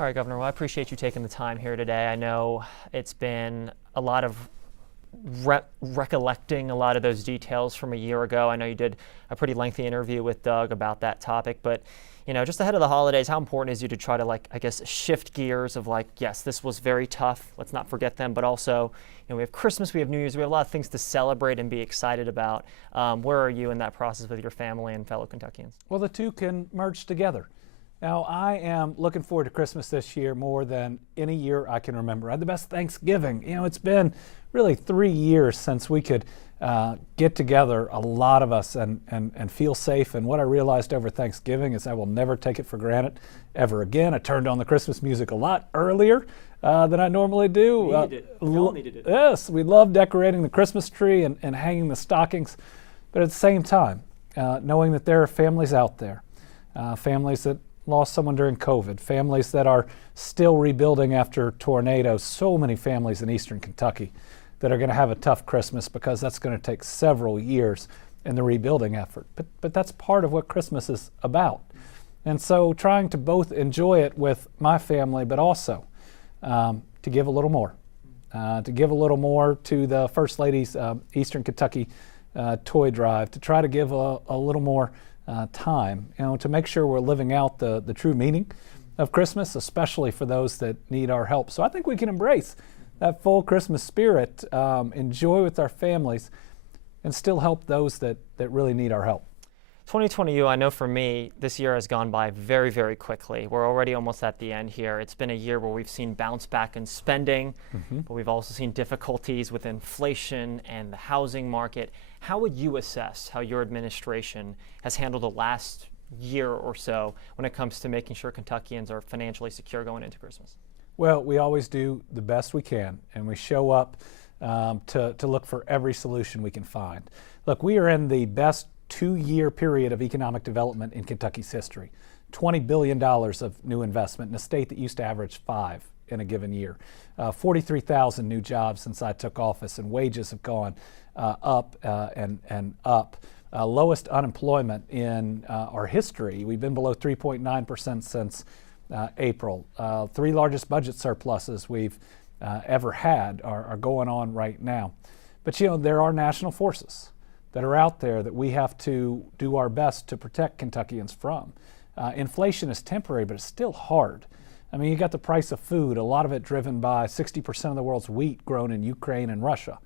All right, Governor, well, I appreciate you taking the time here today. I know it's been a lot of recollecting a lot of those details from a year ago. I know you did a pretty lengthy interview with Doug about that topic, but just ahead of the holidays, how important is it to try to shift gears of yes, this was very tough, let's not forget them, but also, we have Christmas, we have New Year's, we have a lot of things to celebrate and be excited about. Where are you in that process with your family and fellow Kentuckians? Well, the two can merge together. Now, I am looking forward to Christmas this year more than any year I can remember. I had the best Thanksgiving. It's been really 3 years since we could get together, a lot of us, and feel safe. And what I realized over Thanksgiving is I will never take it for granted ever again. I turned on the Christmas music a lot earlier than I normally do. We needed it. We all needed it. Yes, we love decorating the Christmas tree and hanging the stockings. But at the same time, knowing that there are families out there, families that lost someone during COVID, families that are still rebuilding after tornadoes, so many families in eastern Kentucky that are going to have a tough Christmas because that's going to take several years in the rebuilding effort. But that's part of what Christmas is about. And so trying to both enjoy it with my family, but also to give a little more. To give a little more to the First Lady's Eastern Kentucky toy drive, to try to give a little more time, to make sure we're living out the true meaning of Christmas, especially for those that need our help. So I think we can embrace that full Christmas spirit, enjoy with our families, and still help those that really need our help. 2020, I know for me, this year has gone by very, very quickly. We're already almost at the end here. It's been a year where we've seen bounce back in spending, but we've also seen difficulties with inflation and the housing market. How would you assess how your administration has handled the last year or so when it comes to making sure Kentuckians are financially secure going into Christmas? Well, we always do the best we can, and we show up to look for every solution we can find. Look, we are in the best 2-year period of economic development in Kentucky's history. $20 billion of new investment in a state that used to average 5 in a given year. 43,000 new jobs since I took office, and wages have gone up and up. Lowest unemployment in our history. We've been below 3.9% since April. 3 largest budget surpluses we've ever had are going on right now. But there are national forces that are out there that we have to do our best to protect Kentuckians from. Inflation is temporary, but it's still hard. I mean, you got the price of food, a lot of it driven by 60% of the world's wheat grown in Ukraine and Russia.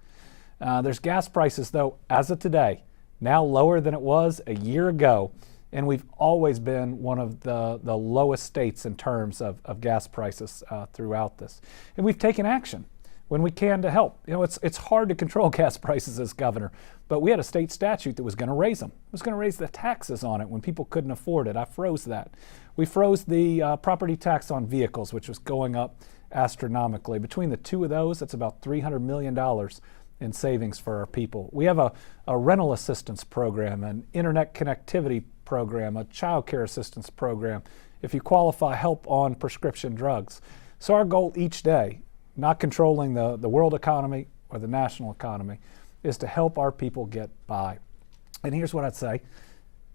There's gas prices, though, as of today, now lower than it was a year ago, and we've always been one of the lowest states in terms of gas prices throughout this. And we've taken action when we can to help. It's hard to control gas prices as governor, but we had a state statute that was going to raise them. It was going to raise the taxes on it when people couldn't afford it. I froze that. We froze the property tax on vehicles, which was going up astronomically. Between the two of those, that's about $300 million in savings for our people. We have a rental assistance program, an internet connectivity program, a child care assistance program, if you qualify, help on prescription drugs. So our goal each day, not controlling the world economy or the national economy, is to help our people get by. And here's what I'd say.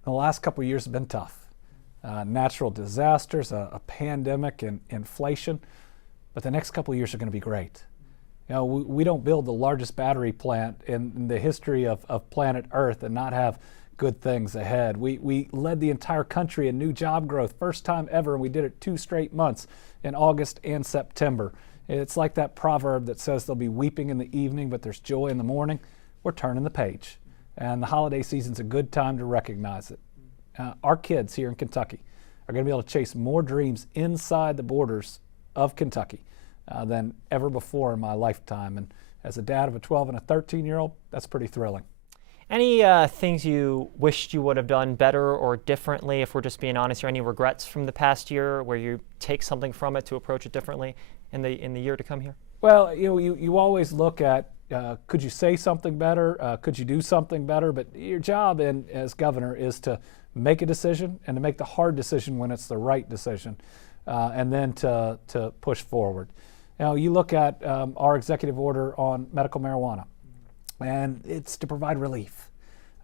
The last couple of years have been tough. Natural disasters, a pandemic, and inflation. But the next couple of years are going to be great. We don't build the largest battery plant in the history of planet Earth and not have good things ahead. We led the entire country in new job growth, first time ever, and we did it 2 straight months in August and September. It's like that proverb that says there'll be weeping in the evening, but there's joy in the morning. We're turning the page, and the holiday season's a good time to recognize it. Our kids here in Kentucky are going to be able to chase more dreams inside the borders of Kentucky than ever before in my lifetime. And as a dad of a 12 and a 13-year-old, that's pretty thrilling. Any things you wished you would have done better or differently, if we're just being honest here? Any regrets from the past year where you take something from it to approach it differently in the year to come here? Well, you always look at could you say something better? Could you do something better? But your job as governor is to make a decision and to make the hard decision when it's the right decision, and then to push forward. You look at our executive order on medical marijuana, and it's to provide relief.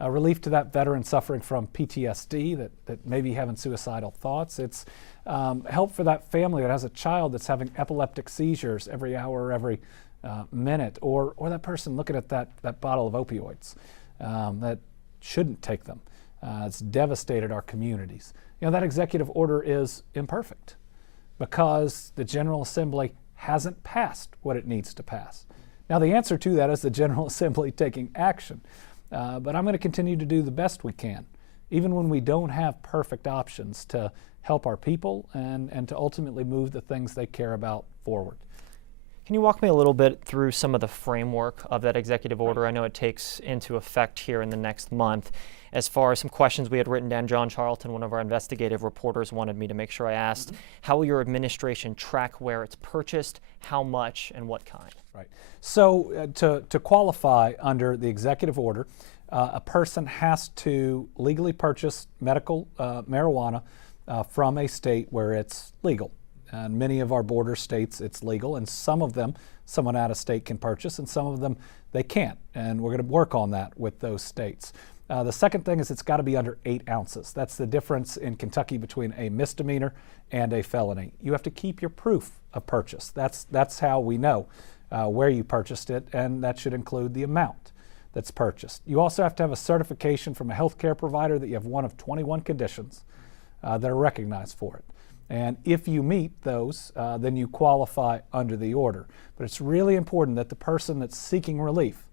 relief to that veteran suffering from PTSD that may be having suicidal thoughts. It's help for that family that has a child that's having epileptic seizures every hour or every minute, or that person looking at that bottle of opioids that shouldn't take them. It's devastated our communities. That executive order is imperfect because the General Assembly hasn't passed what it needs to pass. Now, the answer to that is the General Assembly taking action. But I'm going to continue to do the best we can, even when we don't have perfect options, to help our people and to ultimately move the things they care about forward. Can you walk me a little bit through some of the framework of that executive order? I know it takes into effect here in the next month. As far as some questions we had written down, John Charlton, one of our investigative reporters, wanted me to make sure I asked, how will your administration track where it's purchased, how much, and what kind? Right. So to qualify under the executive order, a person has to legally purchase medical marijuana from a state where it's legal. And many of our border states it's legal, and some of them someone out of state can purchase, and some of them they can't. And we're going to work on that with those states. The second thing is it's got to be under 8 ounces. That's the difference in Kentucky between a misdemeanor and a felony. You have to keep your proof of purchase. That's how we know where you purchased it, and that should include the amount that's purchased. You also have to have a certification from a healthcare provider that you have one of 21 conditions that are recognized for it. And if you meet those, then you qualify under the order. But it's really important that the person that's seeking relief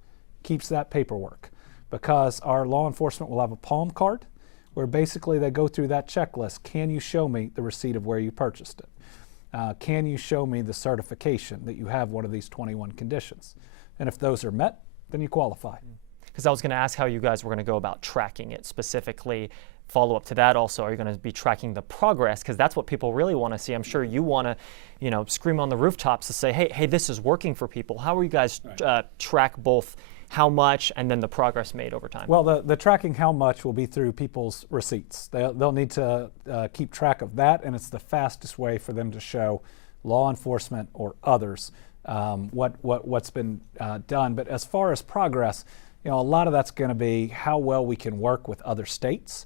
keeps that paperwork, because our law enforcement will have a palm card where basically they go through that checklist. Can you show me the receipt of where you purchased it? Can you show me the certification that you have one of these 21 conditions? And if those are met, then you qualify. Because I was going to ask how you guys were going to go about tracking it specifically. Follow up to that also, are you going to be tracking the progress? Because that's what people really want to see. I'm sure you want to, scream on the rooftops to say, hey, this is working for people. How are you guys track both how much and then the progress made over time? Well, the tracking how much will be through people's receipts. They'll need to keep track of that, and it's the fastest way for them to show law enforcement or others what's been done. But as far as progress, a lot of that's going to be how well we can work with other states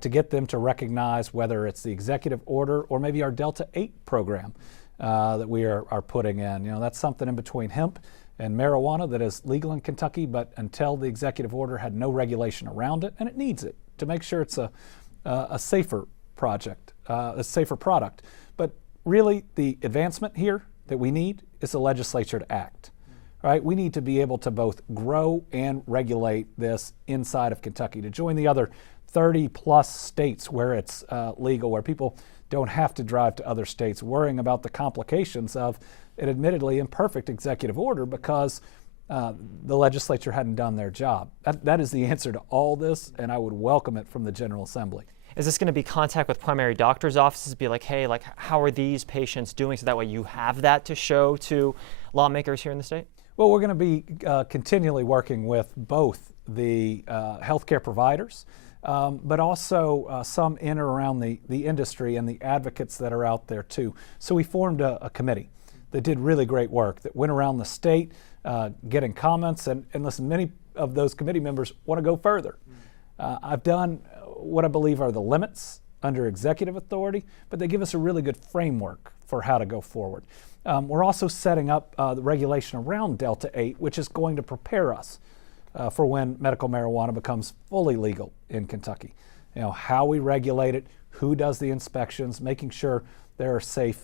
to get them to recognize whether it's the executive order or maybe our Delta 8 program that we are putting in. That's something in between hemp and marijuana that is legal in Kentucky, but until the executive order had no regulation around it, and it needs it to make sure it's a safer project, a safer product. But really, the advancement here that we need is the legislature to act. Right? We need to be able to both grow and regulate this inside of Kentucky, to join the other 30 plus states where it's legal, where people don't have to drive to other states worrying about the complications of an admittedly imperfect executive order because the legislature hadn't done their job. That is the answer to all this, and I would welcome it from the General Assembly. Is this going to be contact with primary doctors' offices, be like, hey, how are these patients doing, so that way you have that to show to lawmakers here in the state? Well, we're going to be continually working with both the healthcare providers, but also some in or around the industry and the advocates that are out there too. So we formed a committee that did really great work, that went around the state getting comments, and listen, many of those committee members want to go further. I've done what I believe are the limits under executive authority, but they give us a really good framework for how to go forward. We're also setting up the regulation around Delta 8, which is going to prepare us for when medical marijuana becomes fully legal in Kentucky. How we regulate it, who does the inspections, making sure there are safe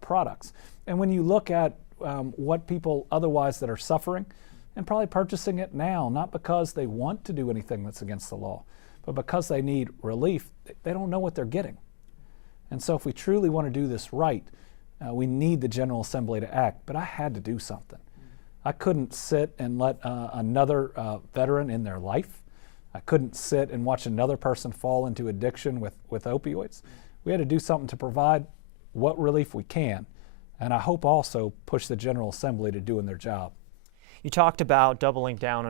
products. And when you look at what people otherwise that are suffering and probably purchasing it now, not because they want to do anything that's against the law, but because they need relief, they don't know what they're getting. And so if we truly want to do this right, we need the General Assembly to act. But I had to do something. I couldn't sit and let another veteran in their life. I couldn't sit and watch another person fall into addiction with opioids. We had to do something to provide what relief we can, and I hope also push the General Assembly to doing their job. You talked about doubling down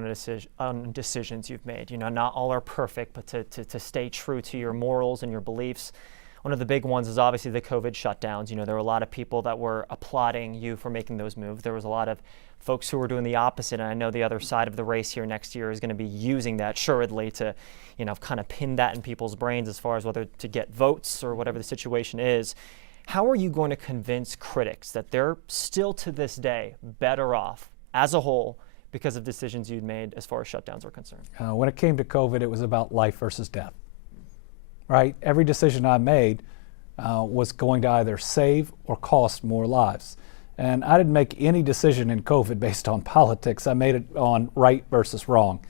on decisions you've made. Not all are perfect, but to stay true to your morals and your beliefs. One of the big ones is obviously the COVID shutdowns. You know, there were a lot of people that were applauding you for making those moves. There was a lot of folks who were doing the opposite, and I know the other side of the race here next year is going to be using that assuredly to, you know, kind of pin that in people's brains as far as whether to get votes or whatever the situation is. How are you going to convince critics that they're still to this day better off as a whole because of decisions you'd made as far as shutdowns are concerned? When it came to COVID, it was about life versus death, right? Every decision I made was going to either save or cost more lives. And I didn't make any decision in COVID based on politics. I made it on right versus wrong.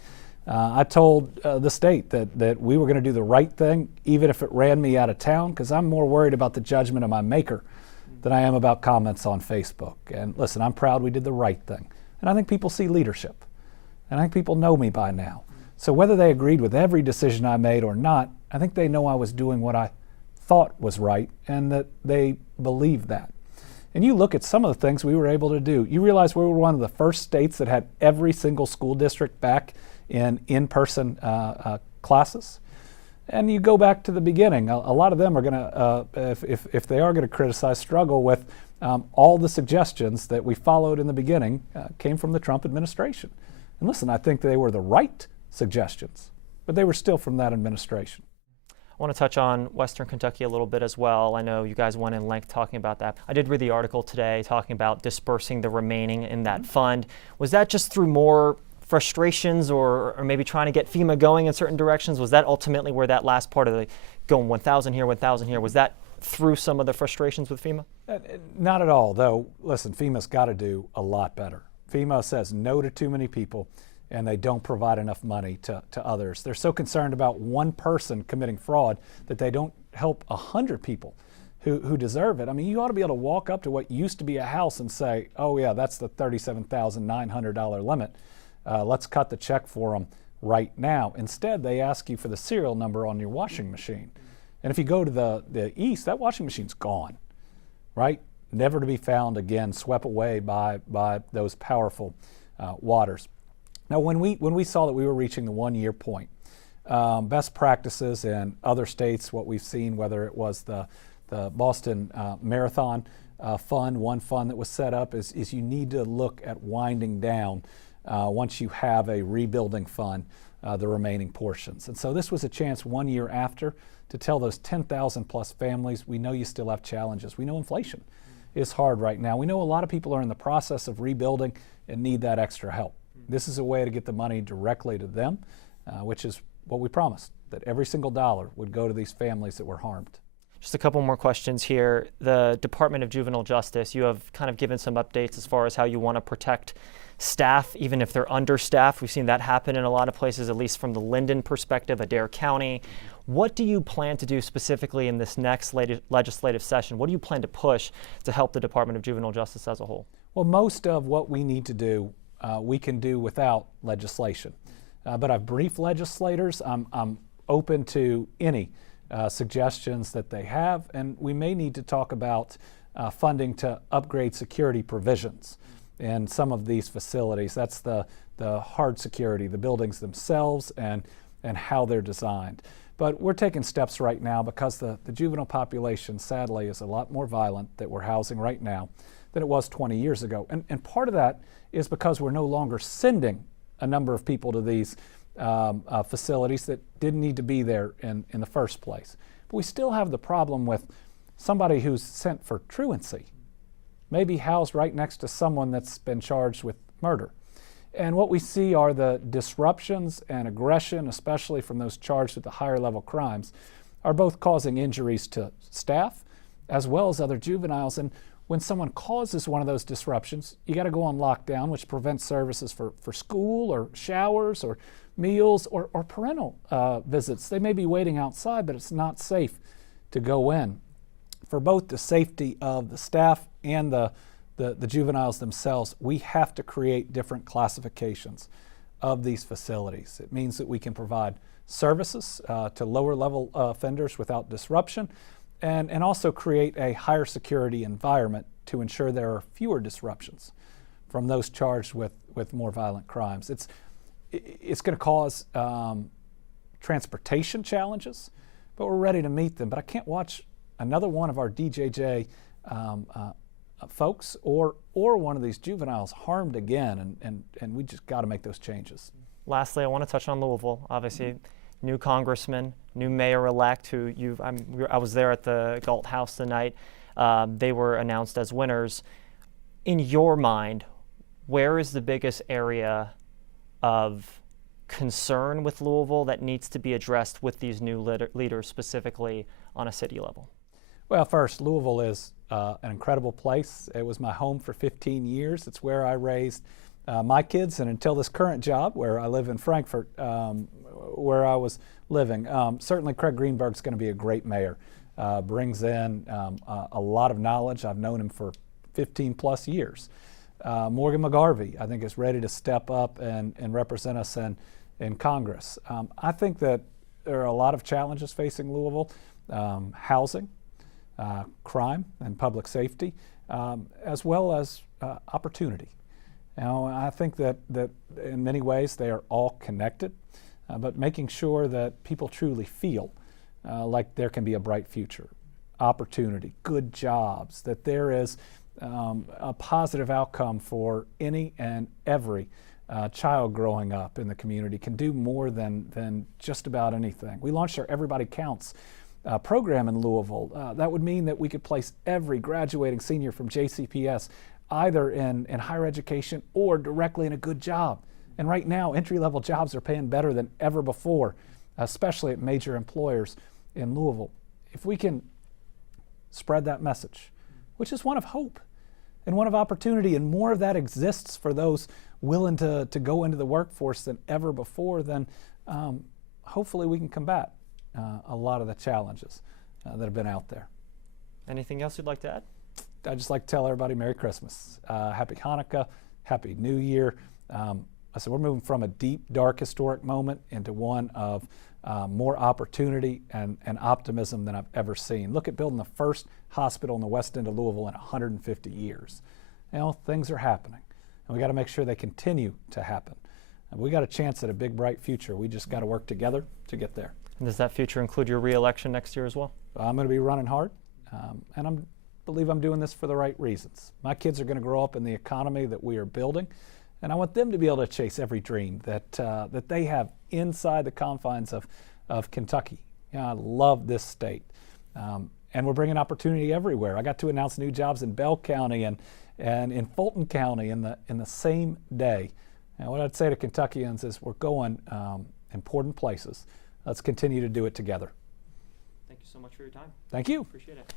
I told the state that we were going to do the right thing, even if it ran me out of town, because I'm more worried about the judgment of my maker than I am about comments on Facebook. And listen, I'm proud we did the right thing. And I think people see leadership. And I think people know me by now. So whether they agreed with every decision I made or not, I think they know I was doing what I thought was right and that they believed that. And you look at some of the things we were able to do. You realize we were one of the first states that had every single school district back in-person classes. And you go back to the beginning. A lot of them are going to, if they are going to criticize, struggle with all the suggestions that we followed in the beginning came from the Trump administration. And listen, I think they were the right suggestions, but they were still from that administration. I want to touch on Western Kentucky a little bit as well. I know you guys went in length talking about that. I did read the article today talking about dispersing the remaining in that fund. Was that just through more frustrations or maybe trying to get FEMA going in certain directions? Was that ultimately where that last part of the going 1,000 here, 1,000 here, was that through some of the frustrations with FEMA? Not at all, though. Listen, FEMA's got to do a lot better. FEMA says no to too many people, and they don't provide enough money to others. They're so concerned about one person committing fraud that they don't help 100 people who deserve it. I mean, you ought to be able to walk up to what used to be a house and say, oh yeah, that's the $37,900 limit. Let's cut the check for them right now. Instead, they ask you for the serial number on your washing machine. And if you go to the east, that washing machine's gone, right? Never to be found again, swept away by those powerful waters. Now, when we saw that we were reaching the 1 year point, best practices in other states, what we've seen, whether it was the Boston Marathon fund, one fund that was set up, is you need to look at winding down once you have a rebuilding fund, the remaining portions. And so this was a chance 1 year after to tell those 10,000 plus families, we know you still have challenges. We know inflation is hard right now. We know a lot of people are in the process of rebuilding and need that extra help. This is a way to get the money directly to them, which is what we promised, that every single dollar would go to these families that were harmed. Just a couple more questions here. The Department of Juvenile Justice, you have kind of given some updates as far as how you want to protect staff, even if they're understaffed. We've seen that happen in a lot of places, at least from the Linden perspective, Adair County. What do you plan to do specifically in this next legislative session? What do you plan to push to help the Department of Juvenile Justice as a whole? Well, most of what we need to do, we can do without legislation. But I've briefed legislators. I'm open to any suggestions that they have, and we may need to talk about funding to upgrade security provisions in some of these facilities. That's the hard security, the buildings themselves and how they're designed. But we're taking steps right now because the juvenile population, sadly, is a lot more violent that we're housing right now than it was 20 years ago. And part of that is because we're no longer sending a number of people to these facilities that didn't need to be there in the first place. But we still have the problem with somebody who's sent for truancy, maybe housed right next to someone that's been charged with murder. And what we see are the disruptions and aggression, especially from those charged with the higher level crimes, are both causing injuries to staff as well as other juveniles. And when someone causes one of those disruptions, you got to go on lockdown, which prevents services for school or showers or meals or parental visits. They may be waiting outside, but it's not safe to go in. For both the safety of the staff and the juveniles themselves, we have to create different classifications of these facilities. It means that we can provide services to lower level offenders without disruption, and also create a higher security environment to ensure there are fewer disruptions from those charged with more violent crimes. It's going to cause transportation challenges, but we're ready to meet them. But I can't watch another one of our DJJ folks or one of these juveniles harmed again, and we just got to make those changes. Lastly, I want to touch on Louisville. Obviously, new congressman, new mayor-elect who I was there at the Galt House tonight. They were announced as winners. In your mind, where is the biggest area of concern with Louisville that needs to be addressed with these new leaders, specifically on a city level? Well, first, Louisville is an incredible place. It was my home for 15 years. It's where I raised my kids, and until this current job, where I live in Frankfort, where I was living. Certainly, Craig Greenberg's going to be a great mayor. Brings in a lot of knowledge. I've known him for 15 plus years. Morgan McGarvey, I think, is ready to step up and represent us in Congress. I think that there are a lot of challenges facing Louisville: housing, crime, and public safety, as well as opportunity. Now, I think that in many ways they are all connected, but making sure that people truly feel like there can be a bright future, opportunity, good jobs, that there is a positive outcome for any and every child growing up in the community, can do more than just about anything. We launched our Everybody Counts program in Louisville. That would mean that we could place every graduating senior from JCPS either in higher education or directly in a good job. And right now, entry-level jobs are paying better than ever before, especially at major employers in Louisville. If we can spread that message, which is one of hope and one of opportunity, and more of that exists for those willing to go into the workforce than ever before, then hopefully we can combat a lot of the challenges that have been out there. Anything else you'd like to add? I'd just like to tell everybody Merry Christmas, Happy Hanukkah, Happy New Year. I said we're moving from a deep, dark, historic moment into one of more opportunity and optimism than I've ever seen. Look at building the first hospital in the west end of Louisville in 150 years. You know, things are happening, and we got to make sure they continue to happen. And we got a chance at a big, bright future. We just got to work together to get there. And does that future include your re-election next year as well? I'm going to be running hard, and I believe I'm doing this for the right reasons. My kids are going to grow up in the economy that we are building, and I want them to be able to chase every dream that they have inside the confines of Kentucky. You know, I love this state, and we're bringing opportunity everywhere. I got to announce new jobs in Bell County and in Fulton County in the same day. And what I'd say to Kentuckians is we're going important places. Let's continue to do it together. Thank you so much for your time. Thank you. Appreciate it.